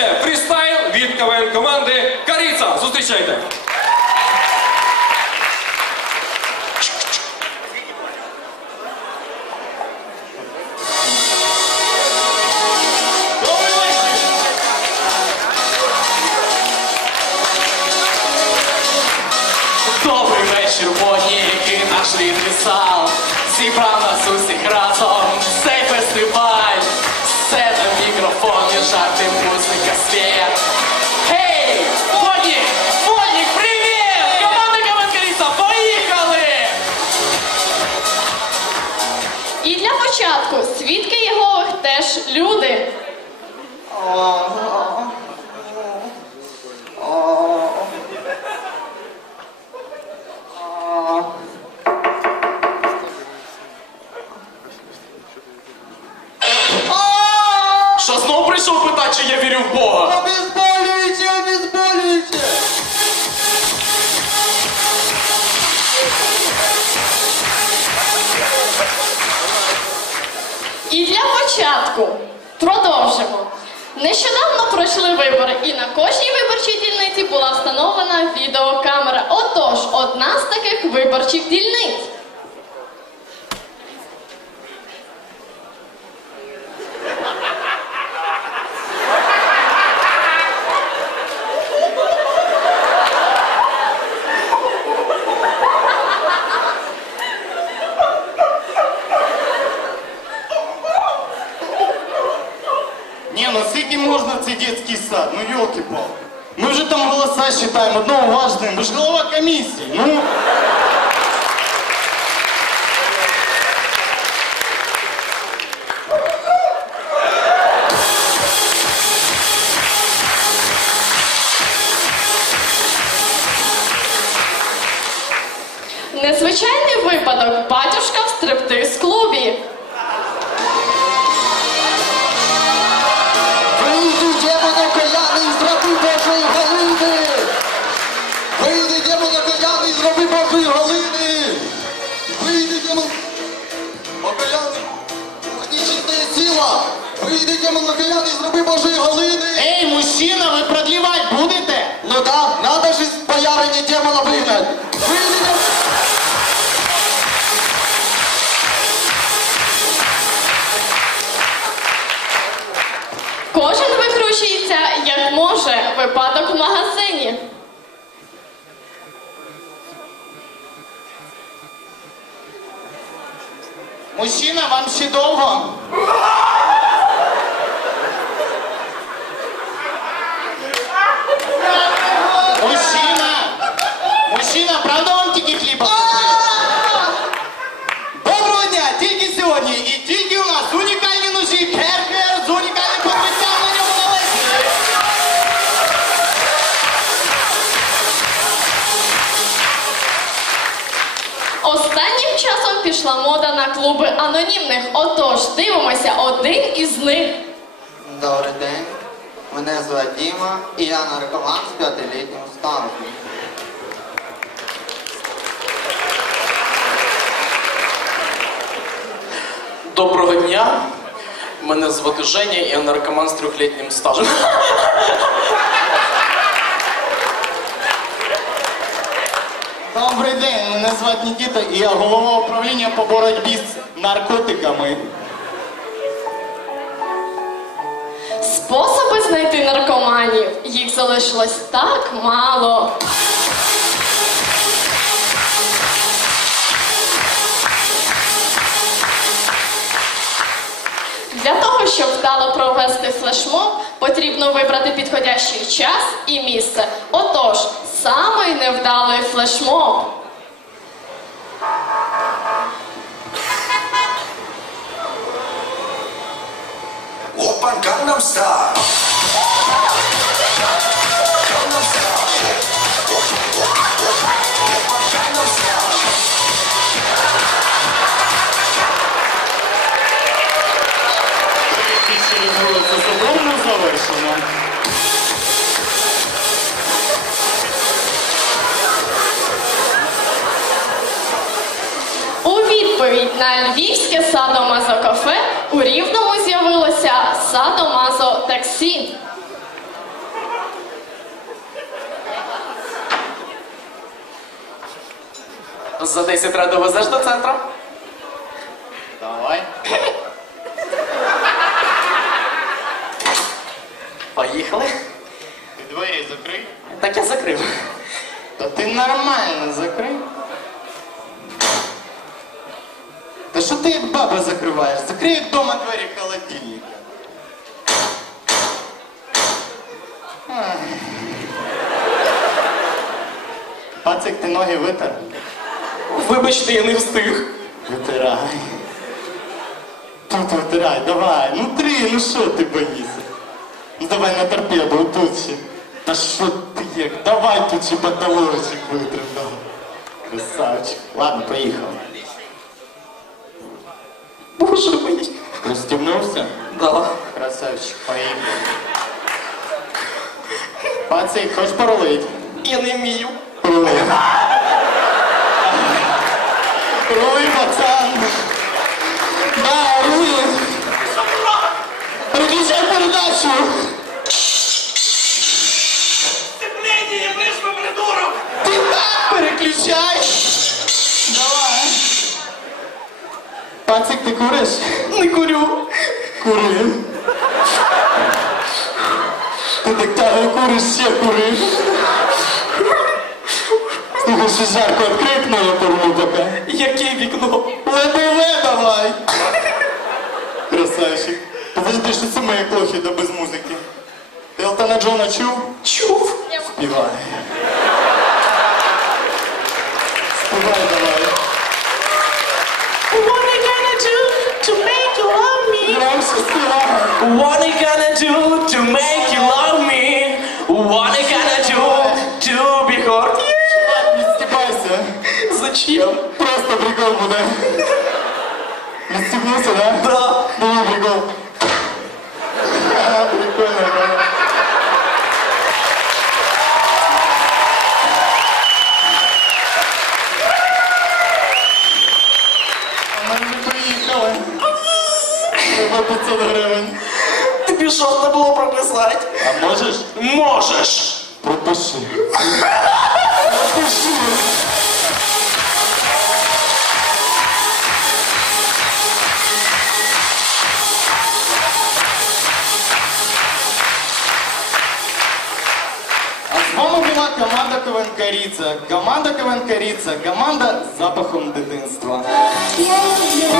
Отже, фрістайл від КВН команди Каріца. Зустрічайте. Добрий вечір! Вечір, який наш рідний зал Зібрав нас усіх Гей, Фонік, Фонік, привіт! Команда Каванкаріса, поїхали! І для початку свідки Єгових теж люди. Що вірю в Бога? Обезболивайте, обезболивайте! І для початку продовжимо. Нещодавно пройшли вибори, і на кожній виборчій дільниці була встановлена відеокамера. Отож, одна з таких виборчих дільниць. Не, ну можна цей детский сад? Ну елки пал Ми вже там голоса считаем, одного важне. Ви ж голова комісії. Ну. Незвичайний випадок батюшка в стриптиз-клубі. Вийди, Кожен як може. Випадок в магазині. Мужчина, вам ще довго? Пішла мода на клуби анонімних. Отож, дивимося один із них. Добрий день. Мене звати Діма, і я наркоман з п'ятилітнім стажем. Доброго дня. Мене звати Женя, і я наркоман з трьохлітнім стажем. Добрий день, мене звати Нікіта, і я голова управління по боротьбі з наркотиками. Способи знайти наркоманів. Їх залишилось так мало. Для того, щоб вдало провести флешмоб, Потрібно вибрати підходящий час і місце. Отож, самий невдалий флешмоб. Опан Gangnam Style. Дякуємо. У відповідь на львівське садомазо-кафе у Рівному з'явилося садомазо-таксі. За 10 радово завжди до центру. Поїхали. Ти двері закрий. Так я закрив. Та ти нормально закрий. Та що ти як баба закриваєш? Закрий як дома двері холодильника. Пацик, ти ноги витер? Вибачте, я не встиг. Витирай. Тут витирай, давай. Ну три, ну що ти боїшся? Давай на торпеду, тут ще. Та що ти як? Давай тут ще потолочок витрим. Красавчик. Ладно, поїхав. Боже мій. Пристібнувся? Да. Красавчик, поїхав. Пацик, хочеш порулить? Я не вмію. Рули. Рули, пацан. Да, рули. Переключай передачу. Сцепление, вийшло, придурок! Ти так переключай. Давай. Пацик, ти куриш? Не курю. Кури. Ти так тяго куриш, ще кури. Слухай, ще жарко відкрикну, я порву пока. Яке вікно? Ледове давай! Красавчик. Подожди, що це мої плохи, да без музики. Ти Елтона Джона чув? Чув. Співай. Співай давай. What I gonna do to make you love me? Громче співай. What I gonna do to make Зачем? Просто прикол буде. Не стібнувся, да? Да. Давай прикол. Прикольно, да? А Ми вже приїхали. Треба 500 гривень. Тобі що треба було прописати? А можеш? Можеш. Пропиши. Пропиши. КВН Каріця. Команда КВН Каріця. Команда з запахом дитинства. Я люблю.